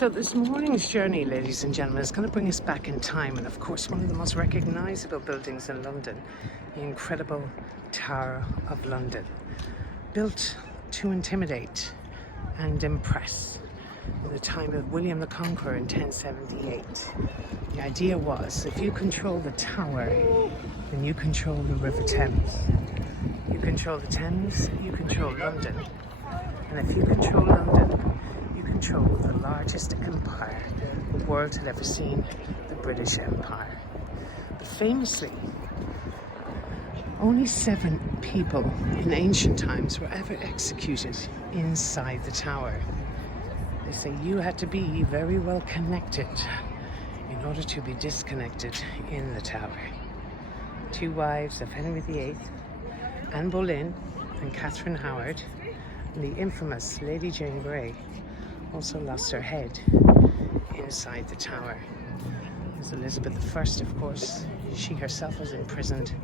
So this morning's journey, ladies and gentlemen, is going to bring us back in time, and of course one of the most recognisable buildings in London, the incredible Tower of London, built to intimidate and impress in the time of William the Conqueror in 1078. The idea was, if you control the tower, then you control the River Thames. You control the Thames, you control London, and if you control London, control the largest empire the world had ever seen, the British Empire. But famously, only 7 people in ancient times were ever executed inside the tower. They say you had to be very well connected in order to be disconnected in the tower. 2 wives of Henry VIII, Anne Boleyn and Catherine Howard, and the infamous Lady Jane Grey also lost her head inside the tower. There's Elizabeth I, of course. She herself was imprisoned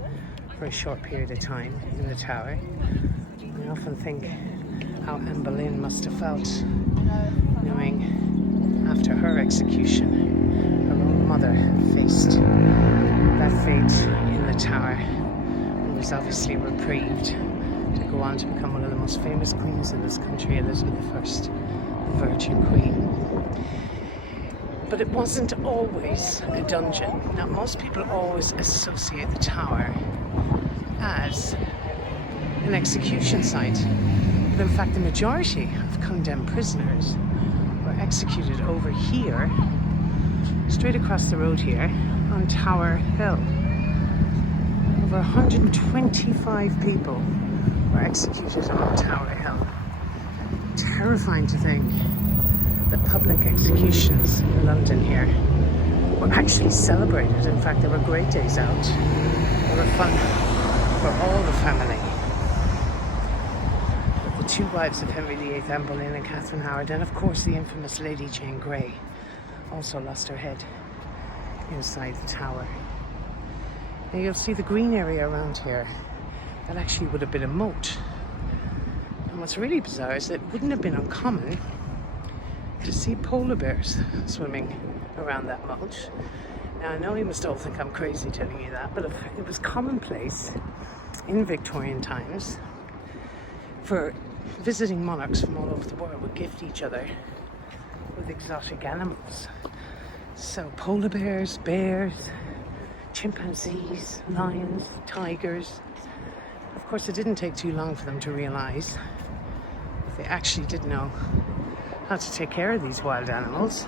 for a short period of time in the tower. I often think how Anne Boleyn must have felt knowing after her execution her own mother faced that fate in the tower and was obviously reprieved to go on to become one of the most famous queens in this country, Elizabeth I. Virgin Queen. But it wasn't always a dungeon. Now, most people always associate the tower as an execution site, but in fact the majority of condemned prisoners were executed over here, straight across the road here, on Tower Hill. Over 125 people were executed on Tower Hill. Terrifying to think that public executions in London here were actually celebrated. In fact, there were great days out. They were fun for all the family. But the 2 wives of Henry VIII, Anne Boleyn and Catherine Howard, and of course the infamous Lady Jane Grey, also lost her head inside the tower. Now you'll see the green area around here. That actually would have been a moat. And what's really bizarre is that it wouldn't have been uncommon to see polar bears swimming around that moat. Now I know you must all think I'm crazy telling you that, but it was commonplace in Victorian times for visiting monarchs from all over the world would gift each other with exotic animals. So polar bears, bears, chimpanzees, lions, tigers. Of course, it didn't take too long for them to realise they actually did know how to take care of these wild animals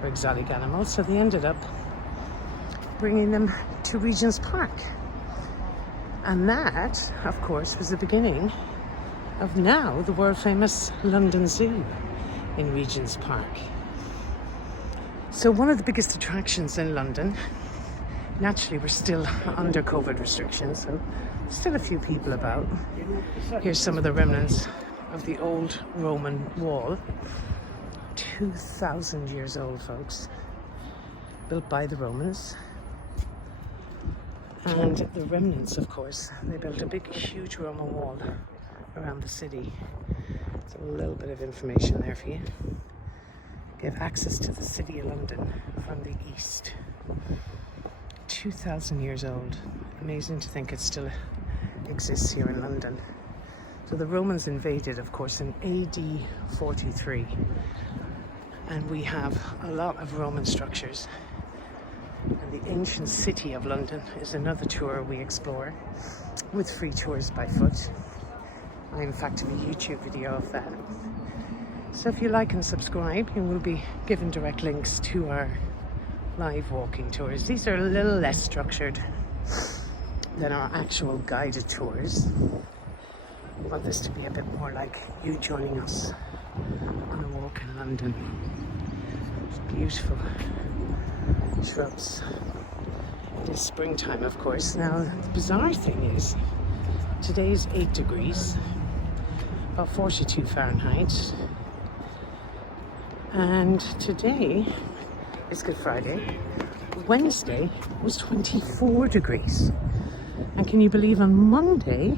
or exotic animals, so they ended up bringing them to Regent's Park. And that, of course, was the beginning of now the world famous London Zoo in Regent's Park. So one of the biggest attractions in London, naturally we're still under COVID restrictions, so still a few people about. Here's some of the remnants of the old Roman wall. 2,000 years old, folks. Built by the Romans. And the remnants, of course, they built a big, huge Roman wall around the city. There's a little bit of information there for you. Gave access to the city of London from the east. 2,000 years old. Amazing to think it still exists here in London. So the Romans invaded, of course, in AD 43. And we have a lot of Roman structures. And the ancient city of London is another tour we explore with free tours by foot. I, in fact, have a YouTube video of that. So if you like and subscribe, you will be given direct links to our live walking tours. These are a little less structured than our actual guided tours. I want this to be a bit more like you joining us on a walk in London. It's beautiful shrubs. It is springtime, of course. Now, the bizarre thing is, today's 8 degrees, about 42 Fahrenheit, and today is Good Friday. Wednesday was 24 degrees. And can you believe on Monday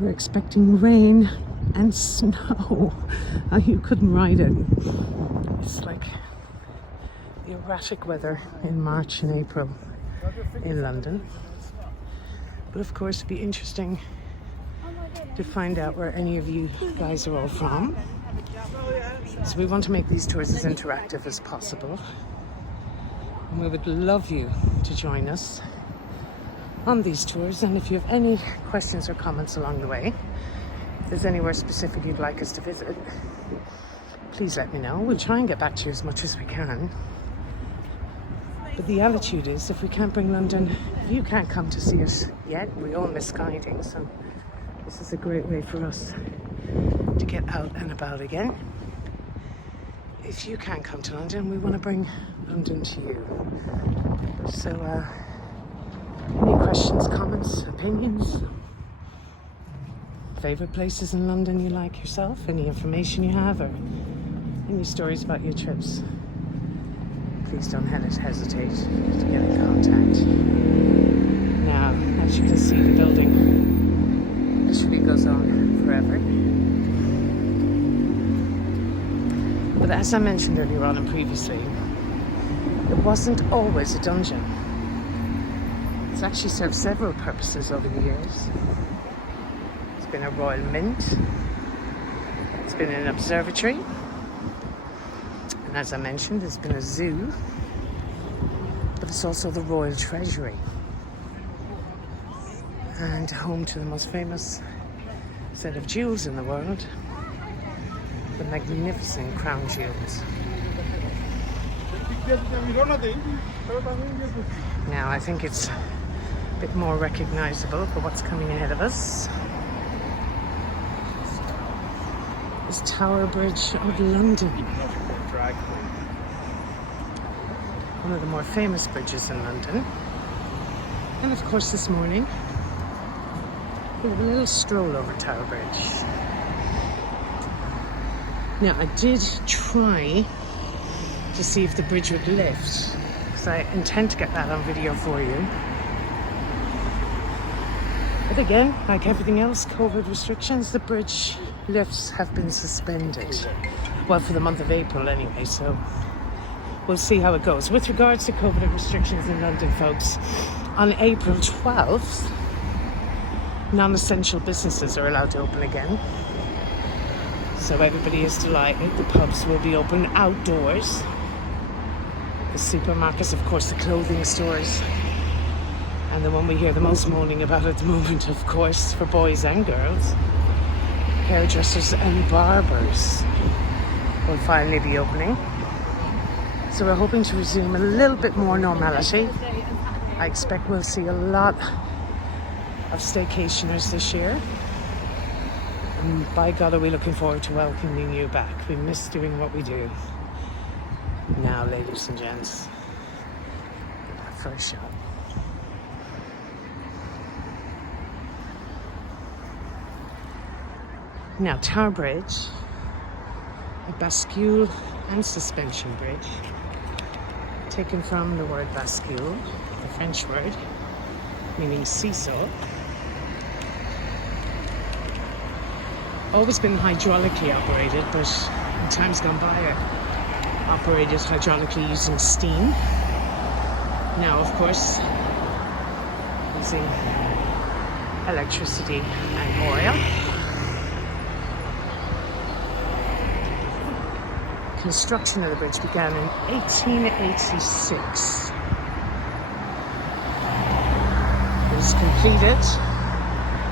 we're expecting rain and snow? Oh, you couldn't ride it. It's like the erratic weather in March and April in London. But of course, it'd be interesting to find out where any of you guys are all from. So we want to make these tours as interactive as possible. And we would love you to join us on these tours. And if you have any questions or comments along the way, if there's anywhere specific you'd like us to visit, please let me know. We'll try and get back to you as much as we can. But the attitude is, if we can't bring London, if you can't come to see us yet, we all miss guiding. So this is a great way for us to get out and about again. If you can't come to London, we want to bring London to you. So any questions, comments, opinions, favourite places in London you like yourself, any information you have, or any stories about your trips, please don't hesitate to get in contact. Now, as you can see, the building literally goes on forever. But as I mentioned earlier on and previously, it wasn't always a dungeon. It's actually served several purposes over the years. It's been a royal mint, it's been an observatory, and as I mentioned, there's been a zoo, but it's also the royal treasury and home to the most famous set of jewels in the world, the magnificent crown jewels. Now I think it's a bit more recognisable for what's coming ahead of us. This Tarbridge of London. One of the more famous bridges in London. And of course this morning, we have a little stroll over Tarbridge. Now I did try to see if the bridge would lift, because I intend to get that on video for you. But again, like everything else, COVID restrictions, the bridge lifts have been suspended. Well, for the month of April anyway, so we'll see how it goes. With regards to COVID restrictions in London, folks, on April 12th, non-essential businesses are allowed to open again. So everybody is delighted. The pubs will be open outdoors. The supermarkets, of course, the clothing stores. And the one we hear the most moaning about at the moment, of course, for boys and girls, hairdressers and barbers will finally be opening. So we're hoping to resume a little bit more normality. I expect we'll see a lot of staycationers this year. And by God, are we looking forward to welcoming you back. We miss doing what we do. Now, ladies and gents, our first shot. Now, Tarbridge, a Bascule and suspension bridge, taken from the word Bascule, the French word, meaning seesaw. Always been hydraulically operated, but in times gone by, operated hydraulically using steam. Now, of course, using electricity and oil. Construction of the bridge began in 1886. It was completed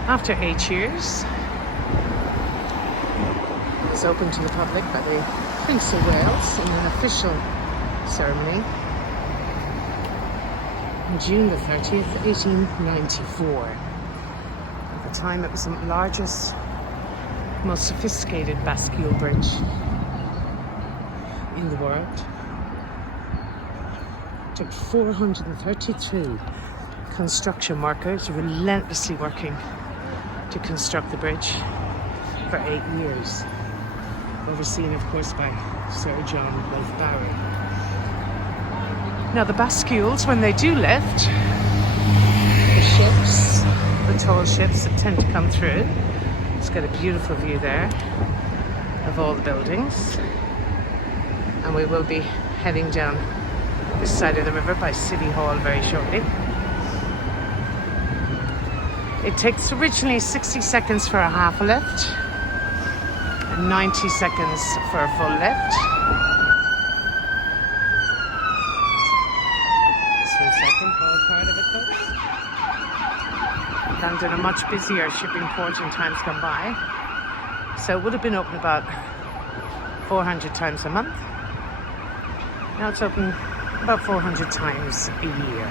after 8 years. It was opened to the public by the Prince of Wales in an official ceremony on June the 30th, 1894. At the time, it was the largest, most sophisticated Bascule bridge in the world. It took 432 construction workers relentlessly working to construct the bridge for 8 years, overseen of course by Sir John Wilf Barry. Now the Bascules, when they do lift, the ships, the tall ships that tend to come through, it's got a beautiful view there of all the buildings. And and we will be heading down this side of the river by City Hall very shortly. It takes originally 60 seconds for a half a lift and 90 seconds for a full lift. Just one second, all part of it, folks. London, a much busier shipping port in times gone by. So it would have been open about 400 times a month. Now it's open about 400 times a year.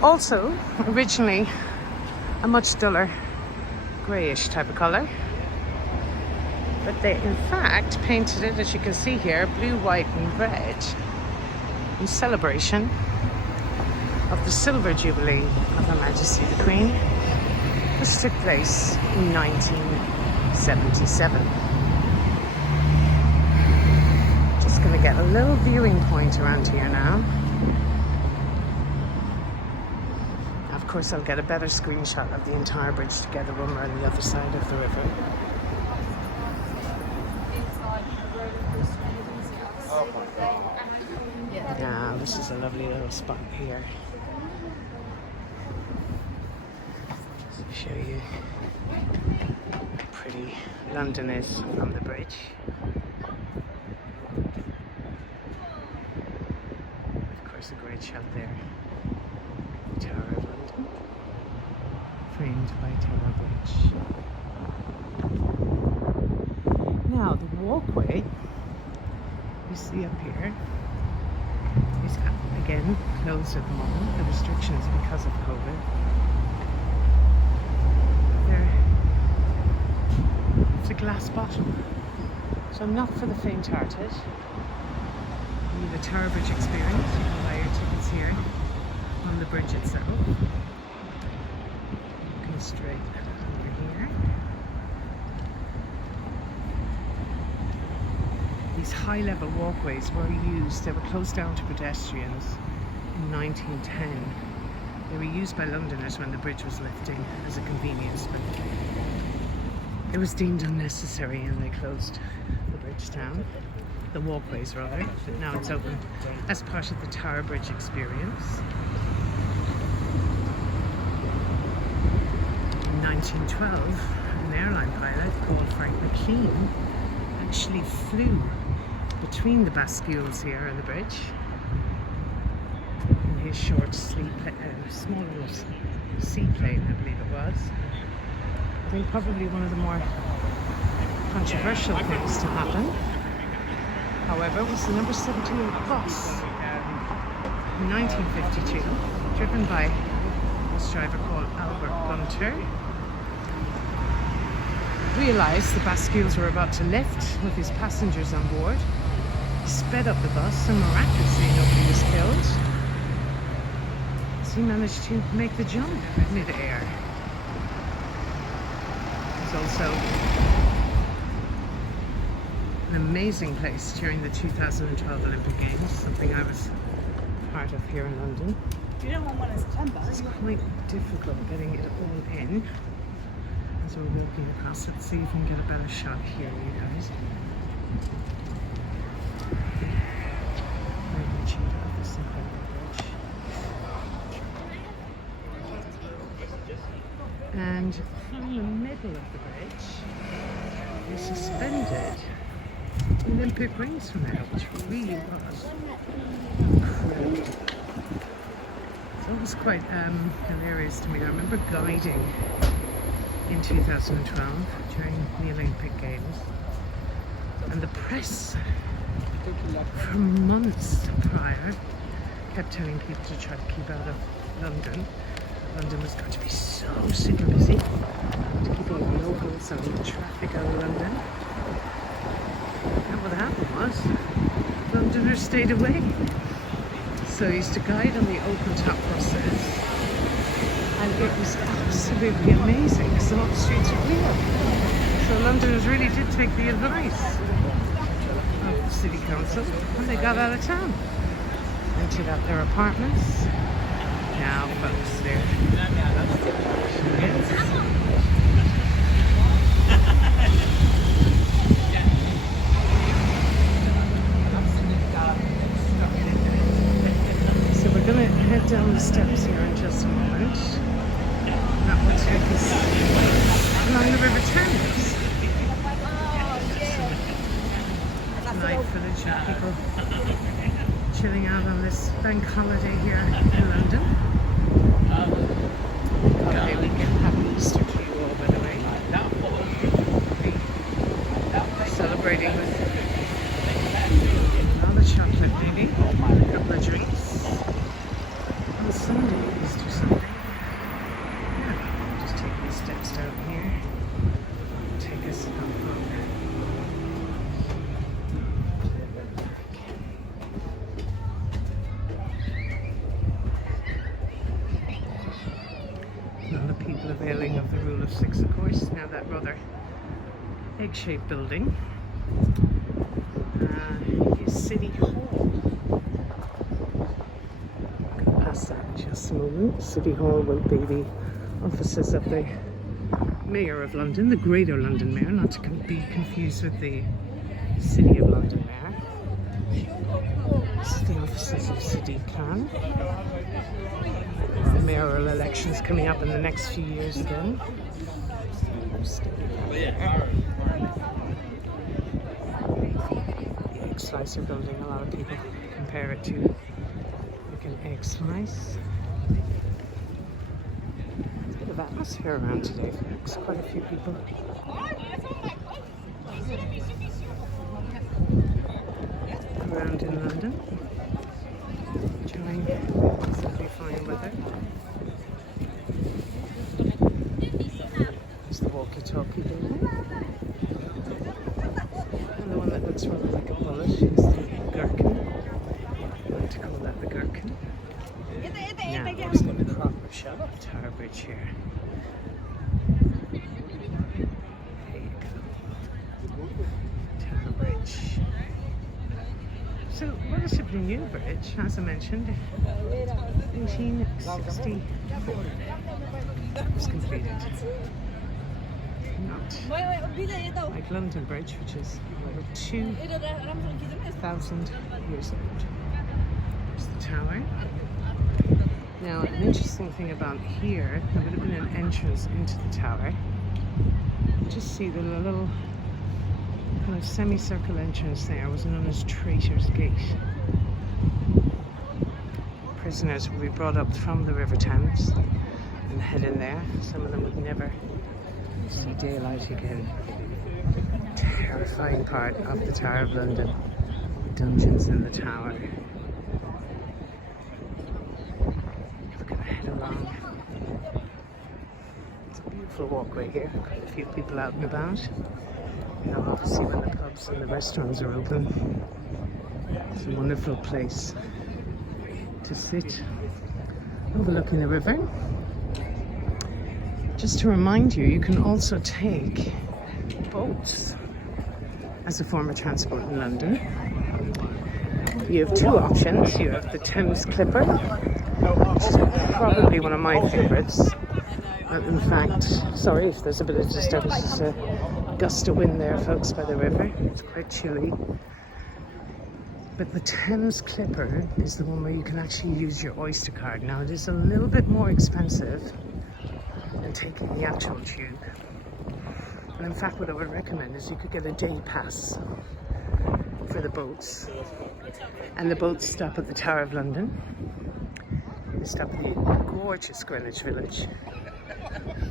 Also, originally a much duller greyish type of colour, but they in fact painted it, as you can see here, blue, white and red in celebration of the Silver Jubilee of Her Majesty the Queen, which took place in 1977. Just going to get a little viewing point around here now. Of course, I'll get a better screenshot of the entire bridge together when we're on the other side of the river. Yeah, this is a lovely little spot here. To show you how pretty London is from the bridge. Of course, a great shot there. Tower of London, framed by Tarbridge. Now the walkway you see up here is again closed at the moment. The restrictions because of COVID. It's a glass bottom, so not for the faint-hearted. You need a Tarbridge experience. You can buy your tickets here on the bridge itself. Looking straight over here. These high-level walkways were used, they were closed down to pedestrians in 1910. They were used by Londoners when the bridge was lifting as a convenience, but it was deemed unnecessary and they closed the bridge down. The walkways rather, but now it's open as part of the Tarbridge experience. In 1912, an airline pilot called Frank McKean actually flew between the Bascules here and the bridge in his short small little seaplane, I believe it was. I think probably one of the more controversial things to happen, however, was the number 78 bus in 1952, driven by a bus driver called Albert Gunter. Realised the Bascules were about to lift with his passengers on board. He sped up the bus and miraculously nobody was killed. So he managed to make the jump mid-air. It's also an amazing place during the 2012 Olympic Games, something I was part of here in London. You don't want one in September. It's quite difficult getting it all in. As we're walking across, let's see if we can get a better shot here, you guys. Very much into this incredible bridge. And from the middle of the bridge is suspended Olympic rings from there, which really was incredible. So it was quite hilarious to me. I remember guiding in 2012 during the Olympic Games, and the press for months prior kept telling people to try to keep out of London. London was going to be so super busy, to keep all the locals and the traffic out of London. And what happened was Londoners stayed away. So I used to guide on the open top buses, and it was absolutely amazing because all the streets were clear. So Londoners really did take the advice of the city council and they got out of town, rented out their apartments. Now folks, there she is. People chilling out on this bank holiday here in London. Holiday weekend. Happy Easter to you all, by the way. Celebrating with another chocolate maybe, a couple of drinks. On Sunday, Easter Sunday. Yeah, just take these steps down here. Take us up on people availing of the rule of six, of course. Now that rather egg-shaped building is City Hall. I'm going to pass that in just a moment. City Hall will be the offices of the Mayor of London, the Greater London Mayor, not to be confused with the City of London Mayor. This is the offices of City Plan. Mayoral elections coming up in the next few years then. The egg slicer building, a lot of people compare it to like an egg slice. There's a bit of atmosphere around today, folks. Quite a few people. Around in London. Enjoying some lovely fine weather. There's the walkie-talkie building. And the one that looks rather like a bullet is the gherkin. I like to call that the gherkin. Now, it's the proper shop of Tarbridge here. There you go. Tarbridge. So, relatively new bridge, as I mentioned, 1864. It was completed. Not like London Bridge, which is over 2,000 years old. There's the tower. Now, an interesting thing about here, there would have been an entrance into the tower. You just see the little kind of semicircle entrance there was known as Traitor's Gate. Prisoners would be brought up from the River Thames and head in there. Some of them would never see daylight again. Terrifying part of the Tower of London. Dungeons in the tower. We're going to head along. It's a beautiful walkway here. Quite a few people out and about. You know, obviously when the pubs and the restaurants are open, it's a wonderful place to sit overlooking the river. Just to remind you, you can also take boats as a form of transport in London. You have two options. You have the Thames Clipper, which is probably one of my favourites. In fact, sorry if there's a bit of disturbance, there's a gust of wind there, folks, by the river. It's quite chilly. But the Thames Clipper is the one where you can actually use your Oyster card. Now, it is a little bit more expensive than taking the actual tube. And in fact, what I would recommend is you could get a day pass for the boats. And the boats stop at the Tower of London. They stop at the gorgeous Greenwich Village,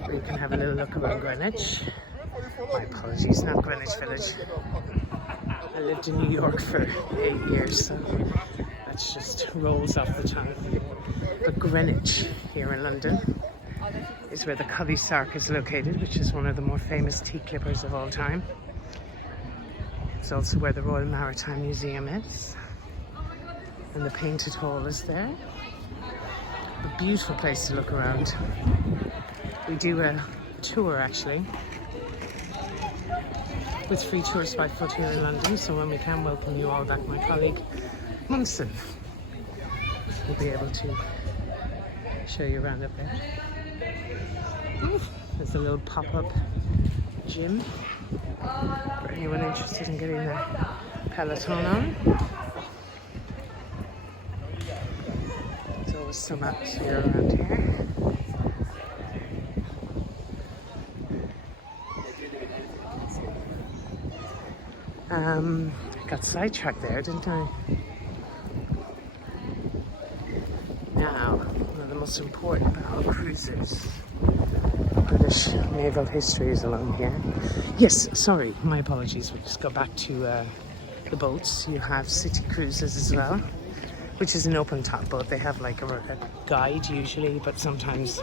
where you can have a little look around Greenwich. My apologies, not Greenwich Village. I lived in New York for 8 years, so that just rolls off the tongue. But Greenwich, here in London, is where the Cubby Sark is located, which is one of the more famous tea clippers of all time. It's also where the Royal Maritime Museum is. And the Painted Hall is there. A beautiful place to look around. We do a tour, actually, with free tours by foot here in London, so when we can welcome you all back, my colleague Munson will be able to show you around up there. There's a little pop-up gym for anyone interested in getting their Peloton on. There's always some atmosphere around here. got sidetracked there, didn't I? Now, one of the most important battle cruisers. British naval history is along here. Yes, sorry, my apologies. We'll just go back to the boats. You have city cruises as well, which is an open top boat. They have like a guide usually, but sometimes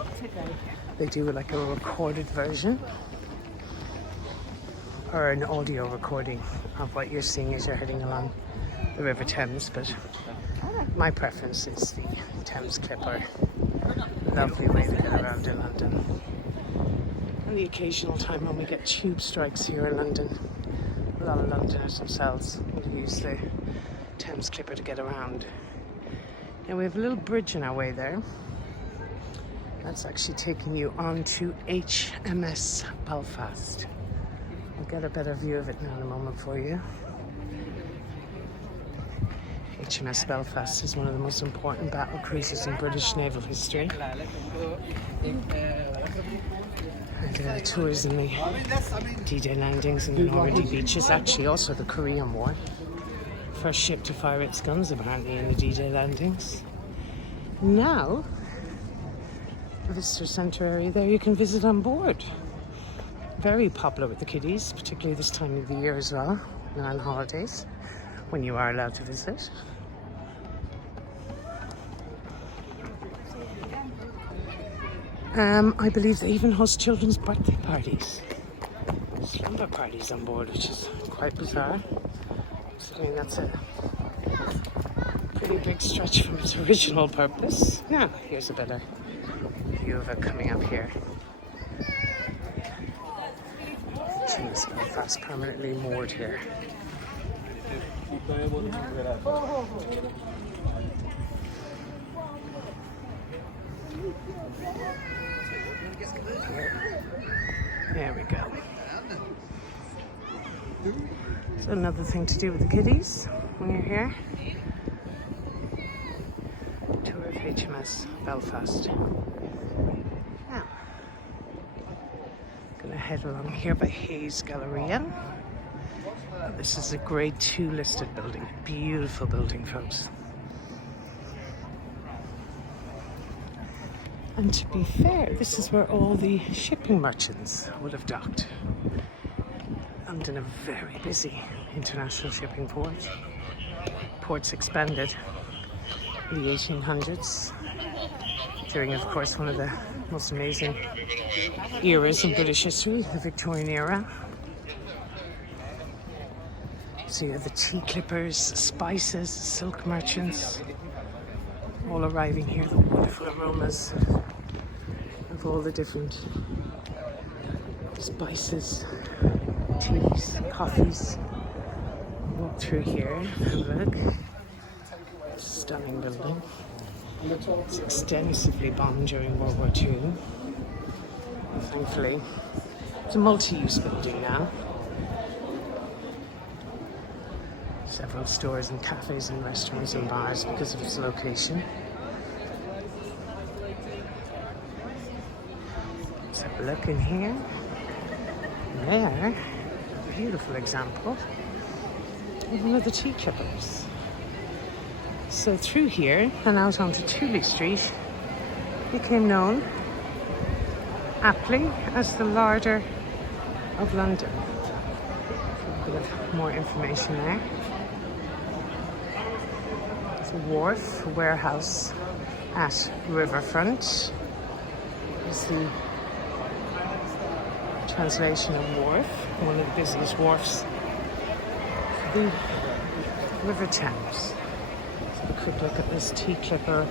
they do like a recorded version or an audio recording of what you're seeing as you're heading along the River Thames. But my preference is the Thames Clipper. Lovely way to get around in London. And the occasional time when we get tube strikes here in London, a lot of Londoners themselves will use the Thames Clipper to get around. And we have a little bridge in our way there. That's actually taking you on to HMS Belfast. I'll get a better view of it now in a moment for you. HMS Belfast is one of the most important battle cruisers in British naval history. And tours in the D-Day landings in the Normandy beaches, actually also the Korean War. First ship to fire its guns apparently in the D-Day landings. Now, the visitor centre area there you can visit on board. Very popular with the kiddies, particularly this time of the year as well, and on holidays, when you are allowed to visit. I believe they even host children's birthday parties, slumber parties on board, which is quite bizarre. I mean, that's a pretty big stretch from its original purpose. Now, here's a better view of it coming up here. HMS Belfast permanently moored here. There we go. So another thing to do with the kiddies when you're here. Tour of HMS Belfast. Now, gonna head along here by Hayes Galleria. This is a grade 2 listed building. Beautiful building, folks. And to be fair, this is where all the shipping merchants would have docked. London, a very busy international shipping port. Ports expanded in the 1800s, during, of course, one of the most amazing eras in British history, the Victorian era. So you have the tea clippers, spices, silk merchants, all arriving here, the wonderful aromas of all the different spices, teas, coffees. Walk through here, have a look. Stunning building. It's extensively bombed during World War II. And thankfully, it's a multi-use building now. Several stores and cafes and restaurants and bars because of its location. Let's have a look in here. There, a beautiful example of one of the tea clippers. So through here and out onto Tooley Street became known aptly as the larder of London. A bit of more information there. It's a wharf, a warehouse at Riverfront. Is the translation of wharf, one of the busiest wharfs for the River Thames. A quick look at this tea clipper.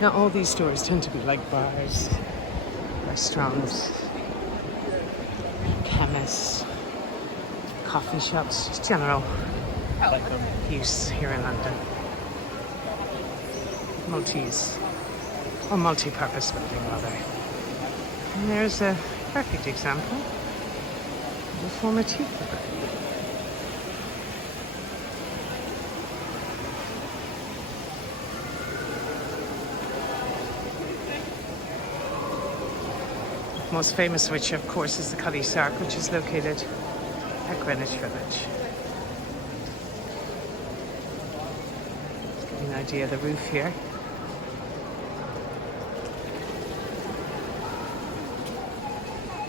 Now all these stores tend to be like bars, restaurants, chemists, coffee shops, just general use here in London. Multi-use, or multi-purpose building rather. And there's a perfect example of a former tea clipper. Most famous of which, of course, is the Cubby Sark, which is located at Greenwich Village. an idea of the roof here.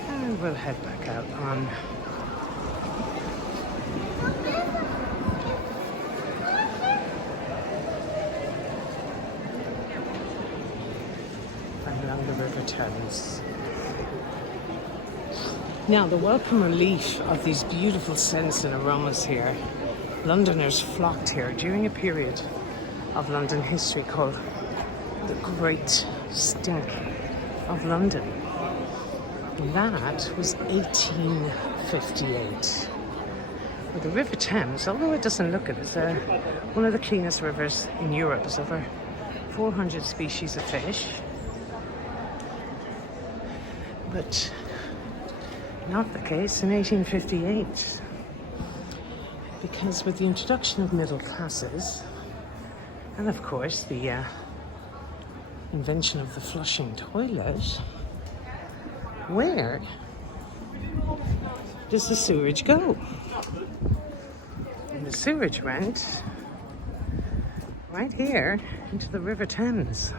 And we'll head back out on along the River Thames. Now, the welcome relief of these beautiful scents and aromas here. Londoners flocked here during a period of London history called the Great Stink of London. And that was 1858. Well, the River Thames, although it doesn't look it, it's one of the cleanest rivers in Europe. There's over 400 species of fish. But not the case in 1858. Because with the introduction of middle classes, and of course the invention of the flushing toilet, where does the sewage go? And the sewage went right here into the River Thames.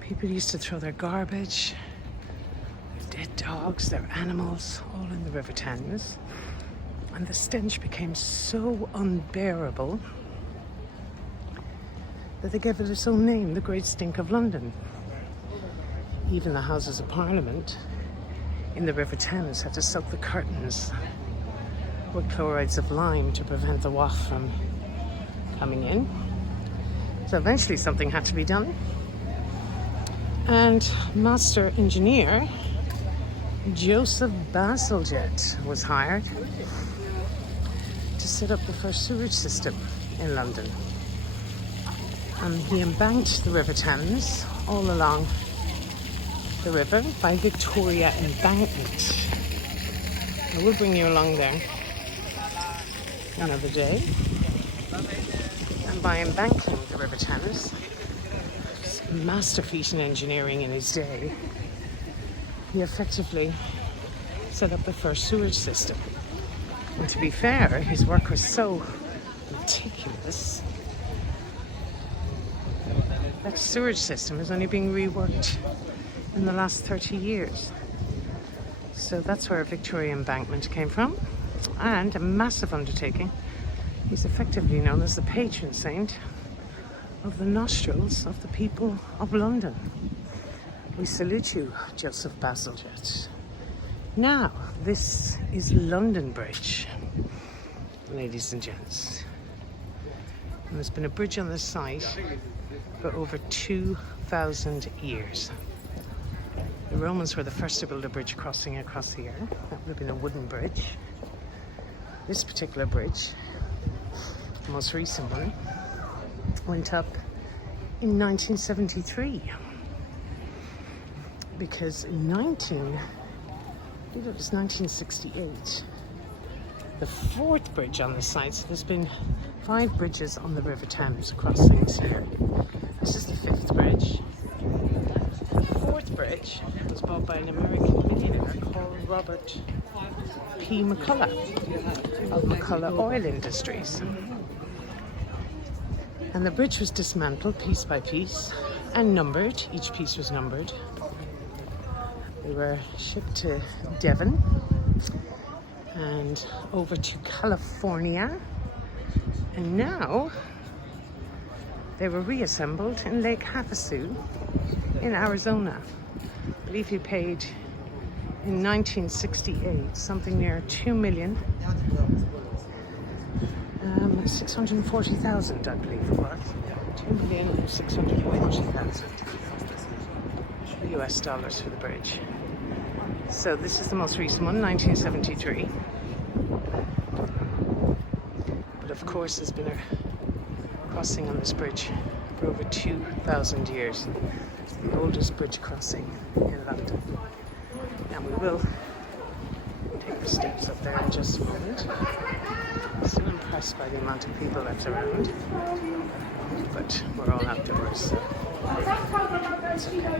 People used to throw their garbage, their dead dogs, their animals, all in the River Thames. And the stench became so unbearable that they gave it its own name, the Great Stink of London. Even the Houses of Parliament in the River Thames had to soak the curtains with chlorides of lime to prevent the waft from coming in. So eventually something had to be done. And master engineer Joseph Bazalgette was hired to set up the first sewage system in London. And he embanked the River Thames all along the river by Victoria Embankment. I will bring you along there another day. And by embanking the River Thames, master feat in engineering in his day, he effectively set up the first sewage system. And to be fair, his work was so meticulous that the sewage system is only being reworked in the last 30 years. So that's where Victoria Embankment came from, and a massive undertaking. He's effectively known as the patron saint of the nostrils of the people of London. We salute you, Joseph Bazalgette. Now, this is London Bridge, ladies and gents. And there's been a bridge on this site for over 2,000 years. The Romans were the first to build a bridge crossing across here. That would have been a wooden bridge. This particular bridge, the most recent one, went up in 1973. Because in 1968, the fourth bridge on the site, so there's been 5 bridges on the River Thames crossings here. This is the 5th bridge. The 4th bridge was bought by an American millionaire called Robert P. McCullough of McCullough Oil Industries. And the bridge was dismantled piece by piece and numbered. Each piece was numbered. They were shipped to Devon and over to California, and now they were reassembled in Lake Havasu in Arizona. I believe he paid in 1968 something near $2,640,000, I believe it was. $2,640,000 US dollars for the bridge. So this is the most recent one, 1973. But of course there's been a crossing on this bridge for over 2,000 years. It's the oldest bridge crossing in London. And we will take the steps up there in just a moment. I'm still impressed by the amount of people that's around. But we're all outdoors, so it's okay.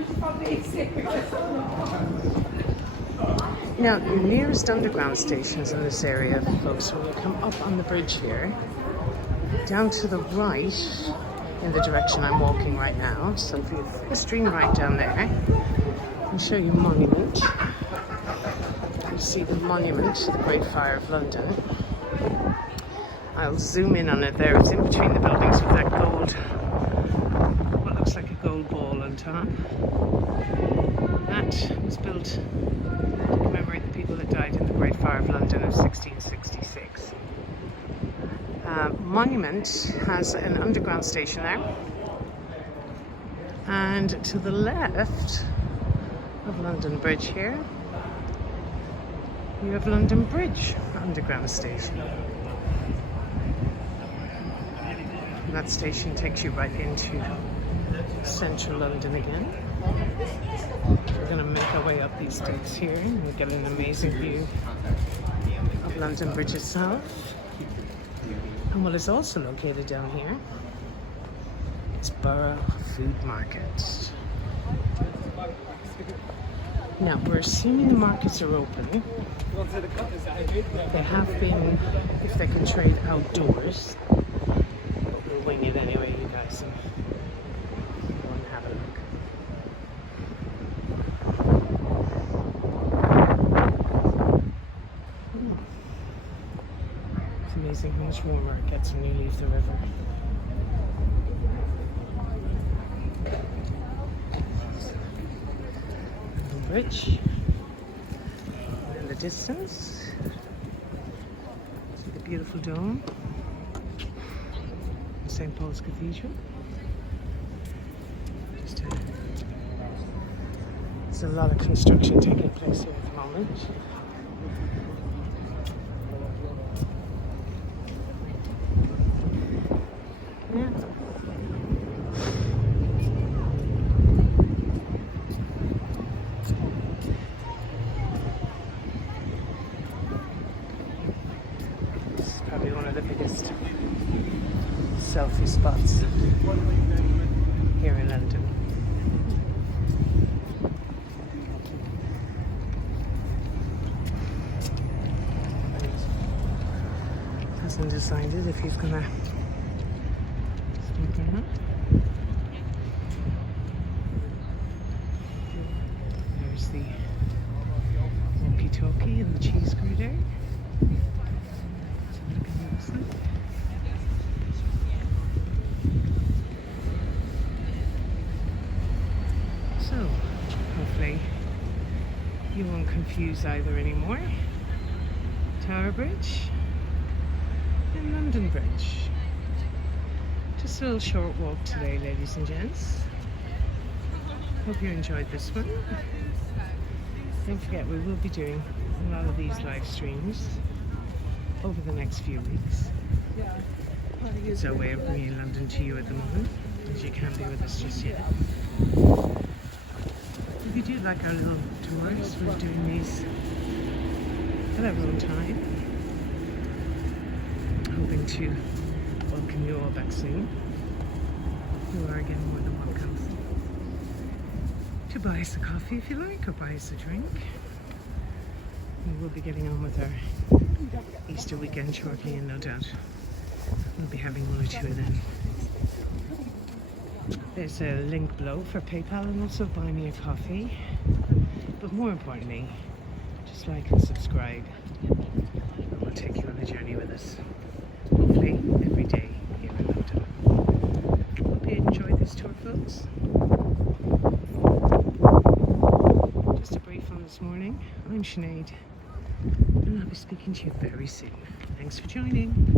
Now, the nearest underground stations in this area, folks, when you come up on the bridge here, down to the right in the direction I'm walking right now. So if you stream right down there, I'll show you Monument. You see the monument to the Great Fire of London. I'll zoom in on it there. It's in between the buildings with that gold, what looks like a gold ball on top. That was built to commemorate the people that died in the Great Fire of London of 1666. Monument has an underground station now. And to the left of London Bridge here, you have London Bridge underground station. And that station takes you right into central London again. We're going to make our way up these steps here and we'll get an amazing view of London Bridge itself. And what is also located down here is Borough Food Market. Now, we're assuming the markets are open. They have been, if they can trade outdoors. But we'll wing it anyway, you guys, and go and have a look. It's amazing how much warmer it gets when you leave the river. Bridge in the distance. See the beautiful dome, St. Paul's Cathedral. There's a lot of construction taking place here at the moment. Yeah. Selfie spots here in London. Hasn't decided if he's gonna sneak in. There's the walkie-talkie and the cheese grater. Let's look at the other side. So, hopefully you won't confuse either anymore. Tarbridge and London Bridge. Just a little short walk today, ladies and gents. Hope you enjoyed this one. Don't forget, we will be doing a lot of these live streams over the next few weeks. It's our way of bringing London to you at the moment, as you can't be with us just yet. If you do like our little tours, we're doing these at our own time. Hoping to welcome you all back soon. You are again more than welcome to buy us a coffee if you like, or buy us a drink. And we'll be getting on with our Easter weekend shortly, and no doubt we'll be having one or two of them. There's a link below for PayPal and also buy me a coffee. But more importantly, just like and subscribe, and we'll take you on a journey with us. Hopefully every day here in London. Hope you enjoyed this tour, folks. Just a brief on this morning. I'm Sinead, and I'll be speaking to you very soon. Thanks for joining.